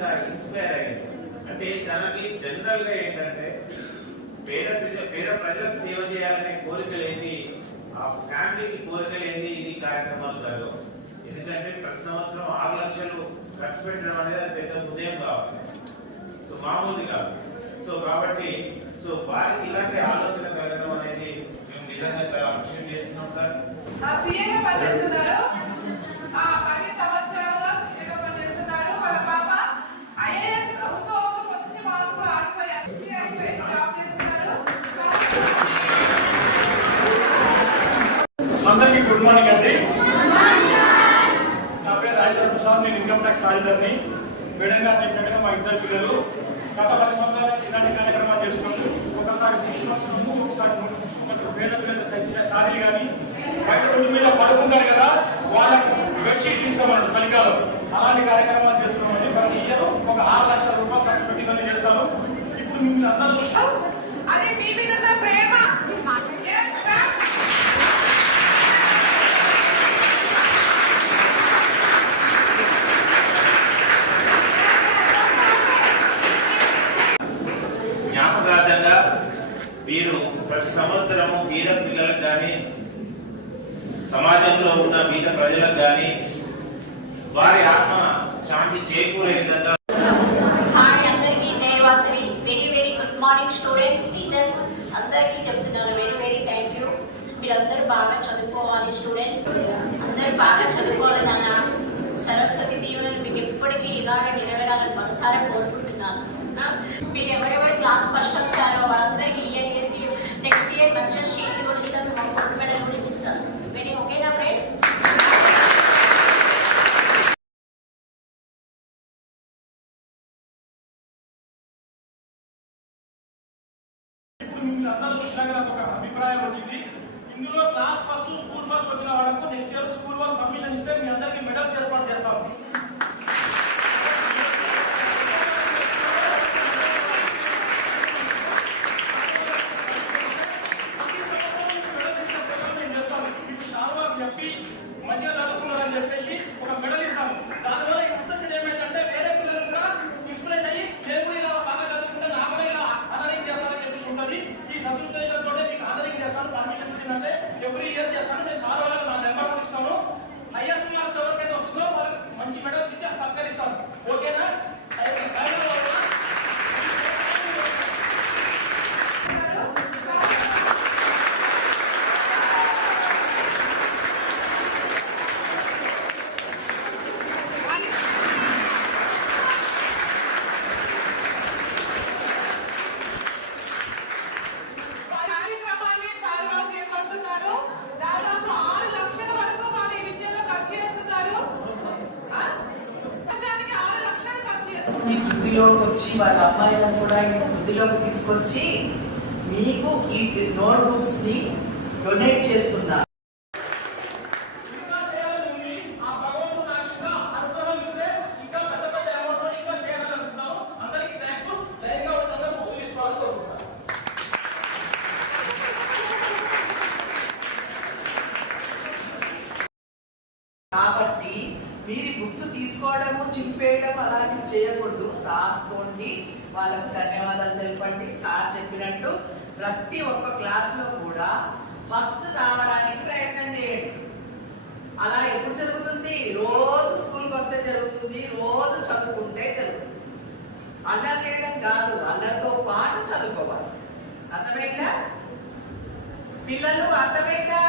విధంగా ఇన్స్పైర్ అయ్యింది. అంటే తనకి జనరల్ గా ఏంటంటే పేద ప్రజలకు సేవ చేయాలనే కోరిక లేని, ఆ ఫ్యామిలీకి కోరిక లేని ఇది కార్యక్రమాలు జరగవు. ఎందుకంటే ప్రతి సంవత్సరం 6 లక్షలు ఖర్చు పెట్టడం అనేది అది పెద్ద ఉదయం కావాలి, సో మామూలు కాదు. సో కాబట్టి వారికి ఇలాంటి ఆలోచన కలగడం అనేది మేము నిజంగా చాలా అప్రిషియేట్ చేస్తున్నాం సార్. అందరికీ గుడ్ మార్నింగ్ అండి. నా పేరు రాజేంద్ర ప్రసాద్, నేను ఇన్కమ్ ట్యాక్స్ ఆడిటర్ని. మేడం గారు చెప్పినట్టుగా మా 2 పిల్లలు గత 10 సంవత్సరాలు ఇలాంటి కార్యక్రమాలు చేస్తున్నాము. ఒకసారి పుష్పము, ఒకసారి పేద పిల్లలు సారీ కానీ బయట రోడ్డు మీద పడుకుంటారు కదా, వాళ్ళకు బెడ్షీట్ ఇస్తామండి చలికాలం. అలాంటి కార్యక్రమాలు చేస్తున్నామండి. ప్రతి ఇయర్ ఒక 6 లక్షల రూపాయలు ఖర్చు పెట్టి ఇవన్నీ చేస్తాము. ఇప్పుడు మిమ్మల్ని అందరూ చూస్తాం. జ్ఞాపకార్థంగా వీరు ప్రతి సంవత్సరము బీద పిల్లలకు కానీ సమాజంలో ఉన్న బీద ప్రజలకు కానీ వారి ఆత్మ శాంతి చేకూరే విధంగా. అందరికీ జయవాసవి. Very very good morning students, teachers అందరికీ చెప్తున్నాను వెరీ వెరీ థ్యాంక్ యూ. మీరందరూ బాగా చదువుకోవాలి స్టూడెంట్స్, అందరూ బాగా చదువుకోవాలి. నాన్న సరస్వతి దీవెనలు మీకు ఎప్పటికీ ఇలాగే నెరవేరాలని మనసారా కోరుకుంటున్నాను. మీకు ఎవరెవరు క్లాస్ ఫస్ట్ వస్తారో వాళ్ళందరికీ నెక్స్ట్ ఇయర్ మంచిగా షీట్లు కూడా ఇస్తాను, మా పొట్టు మెడలు కూడా ఇస్తాను. వెరీ ఓకేనా ఫ్రెండ్స్? అందరూ చూసినాక నాకు ఒక అభిప్రాయం వచ్చింది. ఇందులో క్లాస్ ఫస్ట్, స్కూల్ ఫస్ట్ వచ్చిన వాళ్ళకు నెక్స్ట్ ఇయర్ స్కూల్ వాళ్ళు పర్మిషన్ ఇస్తే మీ అందరికీ మెడల్స్ ఏర్పాటు చేస్తాము. మంచిగా చదువుకున్నారని చెప్పేసి ఒక మెడల్ ఇస్తాము. దానివల్ల ఇన్స్పిరేషన్ ఏమైందంటే వేరే పిల్లలు కూడా ఇన్స్పిరేషన్ అయ్యి లేదు ఇలా బాగా చదువుకుంటే నా కూడా ఇలా ఆదరింగ్ చేస్తారని చెప్పేసి ఉంటుంది. ఈ సదుద్దేశంతో మీకు ఆదరింగ్ చేస్తాను. పర్మిషన్ ఇచ్చిందంటే ఎవ్రీ ఇయర్ చేస్తాను. నేను సార్ వాళ్ళకి నా నెంబర్ కూడా ఇస్తాను. హైయెస్ట్ మార్క్స్ ఎవరికైతే వస్తుందో వాళ్ళకి మంచి మెడల్స్ ఇచ్చి సత్కరిస్తాను. ఓకేనా? ఈ వృద్ధిలోకి వచ్చి వాళ్ళ అమ్మాయిలను కూడా ఈ వృద్ధిలోకి తీసుకొచ్చి మీకు ఈ నోట్బుక్స్ ని డొనేట్ చేస్తున్నారు. కాబట్టి మీరు బుక్స్ తీసుకోవడము, చింపేయడం అలాంటివి చేయకూడదు. రాసుకోండి, వాళ్ళకు ధన్యవాదాలు తెలపండి. సార్ చెప్పినట్టు ప్రతి ఒక్క క్లాస్ లో కూడా ఫస్ట్ రావడానికి ప్రయత్నం చేయండి. అలా ఎప్పుడు జరుగుతుంది? రోజు స్కూల్కి వస్తే జరుగుతుంది, రోజు చదువుకుంటే జరుగుతుంది. అల్లరి చేయడం కాదు, అల్లరితో పాటు చదువుకోవాలి. అర్థమైందా పిల్లలు? అర్థమైందా?